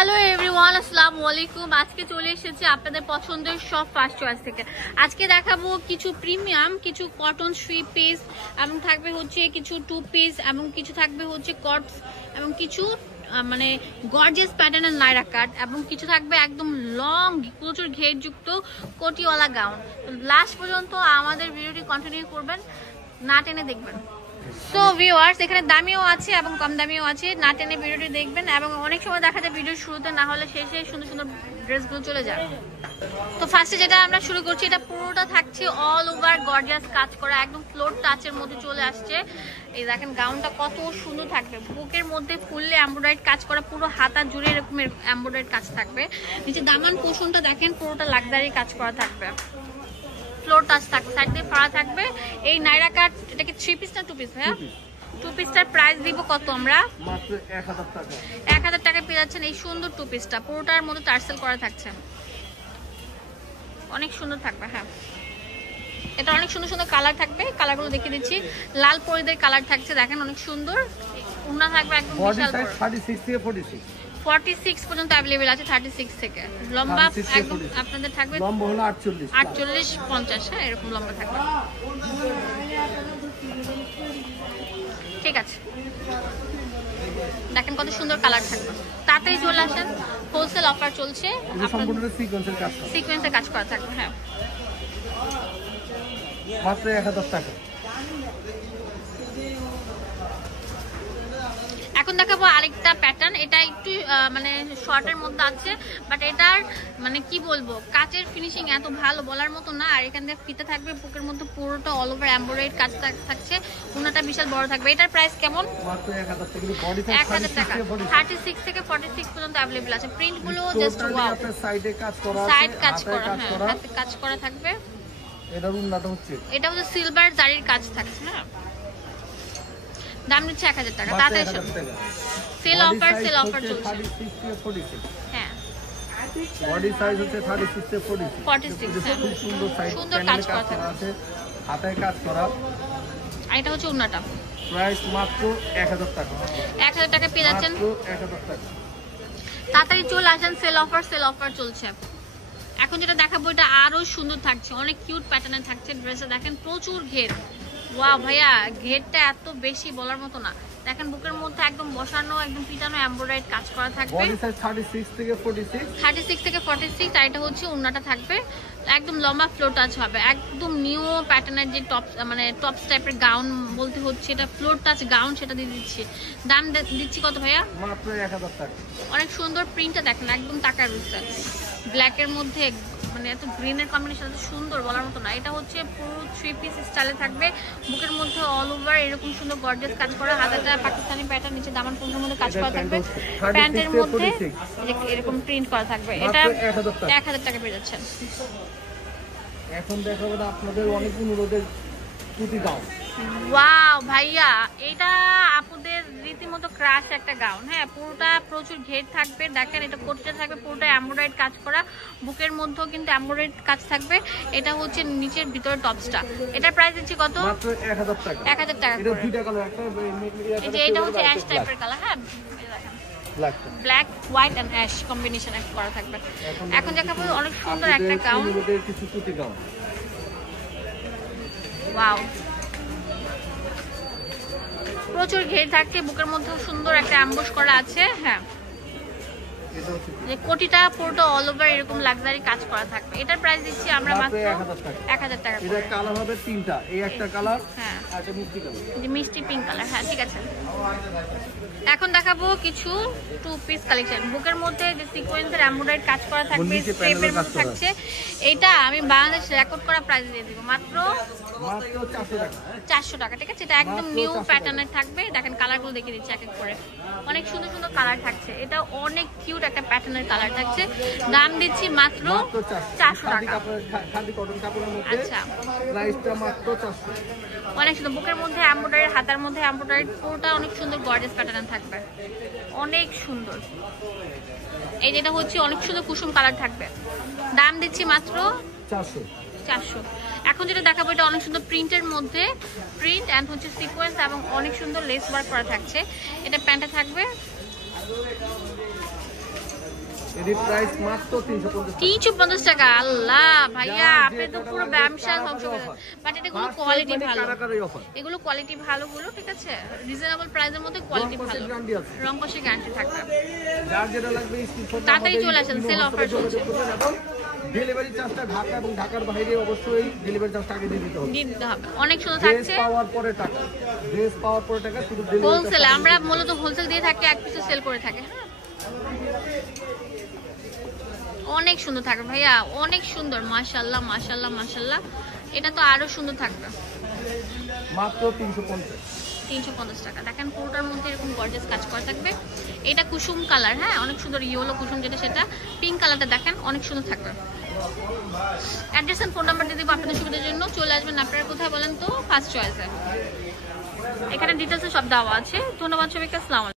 Hello everyone, আসসালামু আলাইকুম। আজকে চলে এসেছি আপনাদের পছন্দের সব ফার্স্ট চয়েস থেকে। আজকে দেখাবো কিছু প্রিমিয়াম, কিছু কটন 3 পিস, এবং থাকবে হচ্ছে কিছু 2 পিস, এবং কিছু থাকবে হচ্ছে কটস, এবং কিছু মানে গর্জিয়াস প্যাটার্নের নাইরা কাট, এবং কিছু থাকবে একদম লং প্রচুর ঘেরযুক্ত কোটিওয়ালা গাউন। লাস্ট পর্যন্ত আমাদের ভিডিওটি কন্টিনিউ করবেন, না টেনে দেখবেন। সো ভিউয়ার্স, এখানে দামিও আছে এবং কম দামিও আছে, না টেনে ভিডিওটি দেখবেন। এবং অনেক সময় দেখা যায় ভিডিওর শুরুতে না হলে শেষে সুন্দর সুন্দর ড্রেসগুলো চলে যায়। তো ফার্স্টে যেটা আমরা শুরু করছি, এটা পুরোটা থাকছে অল ওভার গর্জিয়াস কাজ করা, একদম ফ্লোর টাচের মধ্যে চলে আসছে। এই দেখেন গাউনটা কত সুন্দর থাকবে, বুকের মধ্যে ফুললে এমব্রয়ডারি কাজ করা, পুরো হাতা জুড়ে এরকম এমব্রয়ডারি কাজ থাকবে। নিচে দামান পোষণটা দেখেন পুরোটা লাক্সারি কাজ করা থাকবে, ফ্লোর টাচ থাকবে, সাইড দিয়ে ফাড়া থাকবে। এই নাইরা কাট, এটাকে 3 পিস না 2 পিস? হ্যাঁ, 2 পিসটার প্রাইস দিব কত আমরা? মাত্র 1000 টাকা। 1000 টাকায় পেয়ে যাচ্ছেন এই সুন্দর 2 পিসটা। পুরোটার মধ্যে টার্সেল করা থাকছে, অনেক সুন্দর থাকবে। হ্যাঁ, এটা অনেক সুন্দর সুন্দর কালার থাকবে, কালারগুলো দেখিয়ে দিচ্ছি। লাল পরিদের কালার থাকছে, দেখেন অনেক সুন্দর। ওড়না থাকবে একদম বিশাল বড়, 36 থেকে 46 46 পর্যন্ত अवेलेबल আছে। 36 থেকে লম্বা একদম আপনাদের থাকবে, লম্বা হলো 48 50। হ্যাঁ, এরকম লম্বা থাকবে। ঠিক আছে, দেখেন কত সুন্দর কালার থাকবে। তাড়াতাড়ি চলে আসেন, হোলসেল অফার চলছে, সম্পূর্ণ সিকোয়েন্সের কাজ করা, সিকোয়েন্সে কাজ করা থাকবে। হ্যাঁ, মাত্র 1000 টাকা। এখন দেখাবো আরেকটা প্যাটার্ন, এটা একটু মানে শর্টের মধ্যে আছে, বাট এটার মানে কি বলবো, কাচের ফিনিশিং এত ভালো বলার মতো না। আর এখান থেকে ফিতে থাকবে, বুকের মধ্যে পুরোটা অল ওভার এমব্রয়ডারি কাজ থাকছে, ওনাটা বিশাল বড় থাকবে। এটার প্রাইস কেমন? মাত্র 1000 টাকা। বডি সাইজ 1000 টাকা, 36 থেকে 46 পর্যন্ত अवेलेबल আছে। প্রিন্ট গুলো জাস্ট ওয়াও, আপনার সাইডে কাজ করা আছে, সাইড কাজ করা, হ্যাঁ হাতে কাজ করা থাকবে। এটার উন্নতি হচ্ছে, এটা হচ্ছে সিলভার জারির কাজ থাকছে। হ্যাঁ, দাম নিচ্ছে 1000 টাকা। তাতে সেল অফার চলছে। 36 থেকে 46। হ্যাঁ, বডি সাইজ হচ্ছে 36 থেকে 46। হ্যাঁ, খুব সুন্দর সাইজ, সুন্দর কাজ করা আছে, হাতায় কাজ করা। আর এটা হচ্ছে ওড়নাটা, প্রাইস মাত্র 1000 টাকা। 1000 টাকা পেয়ে যাচ্ছেন। মাত্র 1000 টাকা। তাড়াতাড়ি চলে আসেন, সেল অফার চলছে। এখন যেটা দেখাবো এটা আরো সুন্দর থাকছে, অনেক কিউট প্যাটার্নে থাকছে। ড্রেসে দেখেন প্রচুর ঘের, ওয়াও ভাইয়া ঘেরটা এত বেশি বলার মতো না। দেখেন বুকের মধ্যে একদম বসানো, একদম পিটানো এমব্রয়ডারি কাজ করা থাকবে। বডি সাইজ 36 থেকে 46। 36 থেকে 46। আর এটা হচ্ছে ওড়নাটা থাকবে একদম লম্বা, ফ্লোর টাচ হবে, একদম নিউ প্যাটার্নের যে টপ মানে টপস টাইপের গাউন বলতে হচ্ছে, এটা ফ্লোর টাচ গাউন, সেটা দিয়ে দিচ্ছি। দাম দিচ্ছি কত ভাইয়া? মাত্র 1000 টাকা। অনেক সুন্দর প্রিন্টটা দেখেন, একদম টাকার রয়েছে, ব্ল্যাকের মধ্যে মানে এত গ্রিনের কম্বিনেশন এত সুন্দর বলার মতো না। এটা হচ্ছে পুরো 3 পিস স্টাইলে থাকবে, বুকের মধ্যে অল ওভার এরকম সুন্দর গর্জিয়াস কাজ করা, হাতাটা পাকিস্তানি প্যাটার্ন, নিচে দামান পণ্যের মধ্যে কাজ করা থাকবে, প্যান্টের মধ্যে এরকম প্রিন্ট করা থাকবে। এটা 1000 টাকা পেয়ে যাচ্ছেন। এখন দেখাবো আপনাদের অনেক অনুরোধের কুতি গাউন। ওয়াও ভাইয়া, এটা আপুদের রীতিমতো ক্রাশ একটা গাউন। হ্যাঁ, পুরোটা প্রচুর ঘের থাকবে, দেখেন এটা করতে থাকবে, পুরোটা এমব্রয়ডারি কাজ করা, বুকের মধ্যেও কিন্তু এমব্রয়ডারি কাজ থাকবে। এটা হচ্ছে নিচের ভিতরে টপসটা। এটার প্রাইস দিচ্ছি কত? মাত্র 1000 টাকা। 1000 টাকা এটা করে। দুইটা কালার, একটা এই যে এটা হচ্ছে অ্যাশ টাইপের কালার। হ্যাঁ, black white and ash combination একটা করা থাকবে। এখন দেখাবো অনেক সুন্দর একটা গাউন, কিছু কুতি গাউন। ওয়াও, প্রচুর ঘের থাকছে, বুকের মধ্যে সুন্দর একটা অ্যাম্বুশ করা আছে। হ্যাঁ, যে কোটিটা পুরোটা অল ওভার এরকম লাক্সারি কাজ করা থাকবে। এটার প্রাইস দিচ্ছি আমরা মাত্র 1000 টাকা। এটা কালার হবে 3টা, এই একটা কালার, হ্যাঁ আর এটা মিষ্টি কালার, যে মিষ্টি পিঙ্ক কালার। হ্যাঁ, ঠিক আছে। এখন দেখাবো কিছু 2 পিস কালেকশন, বুকের মধ্যে যে সিকোয়েন্সের এমব্রয়ডারি কাজ করা থাকবে, স্টেপের মধ্যে থাকছে। এটা আমি বাংলাদেশ রেকর্ড করা প্রাইস দিয়ে দিব মাত্র 400 টাকা। ঠিক আছে, এটা একদম নিউ প্যাটার্নের থাকবে। দেখেন কালারগুলো দেখিয়ে দিচ্ছি এক এক করে, অনেক সুন্দর সুন্দর কালার থাকছে। এটা অনেক কিউট একটা প্যাটার্নের কালার থাকছে। দাম দিচ্ছি মাত্র 400 টাকা। আচ্ছা, প্রাইসটা মাত্র 400। অনেক সুন্দর, বুকের মধ্যে এমব্রয়ডারি, হাতার মধ্যে এমব্রয়ডারি, পুরোটা অনেক সুন্দর গর্জিয়াস প্যাটার্ন থাকবে, অনেক সুন্দর। এই যেটা হচ্ছে অনেক সুন্দর কুসুম কালার থাকবে। দাম দিচ্ছি মাত্র 400। এখন যেটা দেখাবো এটা অনেক সুন্দর প্রিন্টের মধ্যে, প্রিন্ট এন্ড হচ্ছে সিকোয়েন্স এবং অনেক সুন্দর লেস ওয়ার্ক করা থাকছে। এটা প্যান্টটা থাকবে এর প্রাইস মাত্র 350 350 টাকা। আল্লাহ ভাইয়া আপনি তো পুরো ব্যবসা ধ্বংস করে দিলেন। বাট এগুলো কোয়ালিটি ভালো, এগুলো কোয়ালিটি ভালো গুলো, ঠিক আছে, রিজনেবল প্রাইসের মধ্যে কোয়ালিটি ভালো, রং কষে গ্যারান্টি থাকবে। যার যেটা লাগবে স্ক্রিনশট তাড়াতাড়ি চলে আসেন, সেল অফার চলছে। ডেলিভারি চার্জটা ঢাকা এবং ঢাকার বাইরে অবশ্যই ডেলিভারি চার্জটা আগে দিয়ে দিতে হবে। অনেক সুন্দর ড্রেস থাকছে, পাওয়ার পরে টাকা, ড্রেস পাওয়ার পরে টাকা, শুধু হোলসেল। আমরা মূলত হোলসেল দিয়ে থাকি, এক পিসে সেল করে থাকে। হ্যাঁ, অনেক সুন্দর থাকবে ভাইয়া, অনেক সুন্দর, মাশাআল্লাহ মাশাআল্লাহ মাশাআল্লাহ। এটা তো আরো সুন্দর থাকবে, মাত্র 350 টাকা। দেখেন পুরোটার মধ্যে এরকম গর্জিয়াস কাজ করা থাকবে। এটা কুসুম কালার, হ্যাঁ অনেক সুন্দর, ইয়েলো কুসুম যেটা সেটা, পিঙ্ক কালারটা দেখেন অনেক সুন্দর থাকবে। অ্যাড্রেস এন্ড ফোন নাম্বার দিয়ে দেবো আপনাদের সুবিধার জন্য। চলে আসবেন আপনারা কোথায় বলেন তো, ফার্স্ট চয়েসে। এখানে ডিটেলসে সব দেওয়া আছে। ধন্যবাদ সবাইকে, আসসালামু আলাইকুম।